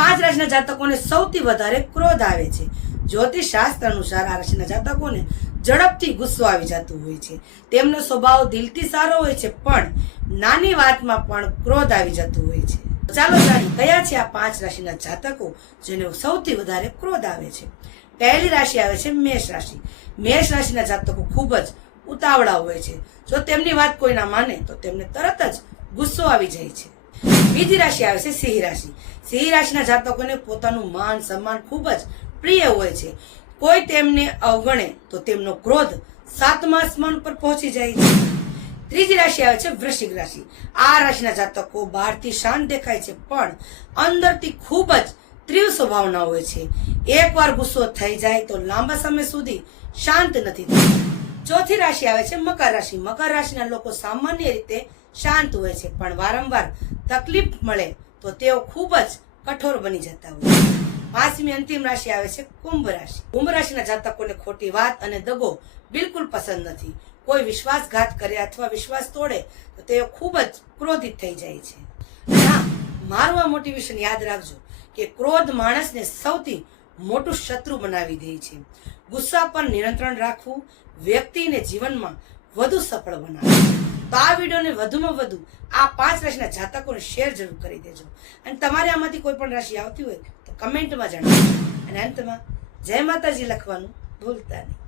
પાંચ રાશિના જાતકોને સૌથી વધારે ક્રોધ આવે છે. જ્યોતિષ શાસ્ત્ર અનુસાર આ રાશિના જાતકોને ઝડપથી ગુસ્સો આવી જતું હોય છે. તેમનો સ્વભાવ દિલથી સારો હોય છે, પણ નાની વાતમાં પણ ક્રોધ આવી જતું હોય છે. ચાલો જાણીએ કયા છે આ પાંચ રાશિના જાતકો જેને સૌથી વધારે ક્રોધ આવે છે. પહેલી રાશિ આવે છે મેષ રાશિ. મેષ રાશિના જાતકો ખૂબ જ ઉતાવળા હોય છે. જો તેમની વાત કોઈ ના માને તો તેમને તરત જ ગુસ્સો આવી જાય છે. બીજી રાશિ આવે છે સિંહ રાશિ. સિંહ રાશિના જાતકોને પોતાનું માન સન્માન ખૂબ જ પ્રિય હોય છે. કોઈ તેમને અવગણે તો તેમનો ક્રોધ સાતમા આસમાન પર પહોંચી જાય છે. ત્રીજી રાશિ આવે છે વૃશ્ચિક રાશિ. આ રાશિના જાતકો બહારથી શાંત દેખાય છે, પણ અંદરથી ખૂબ જ તીવ્ર સ્વભાવના હોય છે. એકવાર ગુસ્સો થઈ જાય તો લાંબા સમય સુધી શાંત નથી થતા. ચોથી રાશિ આવે છે મકર રાશિ. મકર રાશિના લોકો સામાન્ય રીતે શાંત હોય છે, પણ વારંવાર તકલીફ મળે તો તેઓ ખૂબ જ કઠોર બની જતા હોય છે. પાંચમી અંતિમ રાશિ આવે છે કુંભ રાશિ. કુંભ રાશિના જાતકોને ખોટી વાત અને દગો બિલકુલ પસંદ નથી. કોઈ વિશ્વાસઘાત કરે અથવા વિશ્વાસ તોડે તો તેઓ ખૂબ જ ક્રોધિત થઈ જાય છે. હા, મારું આ મોટિવેશન યાદ રાખજો કે ક્રોધ માણસને સૌથી મોટું શત્રુ બનાવી દે છે. ગુસ્સા પર નિયંત્રણ રાખવું વ્યક્તિને જીવનમાં વધુ સફળ બનાવે. તો આ વિડીયોને વધુમાં વધુ આ પાંચ રાશિના જાતકોને શેર જરૂર કરી દેજો. અને તમારે આમાંથી કોઈ પણ રાશિ આવતી હોય તો કમેન્ટમાં જણાવો. અને અંતમાં જય માતાજી લખવાનું ભૂલતા નહીં.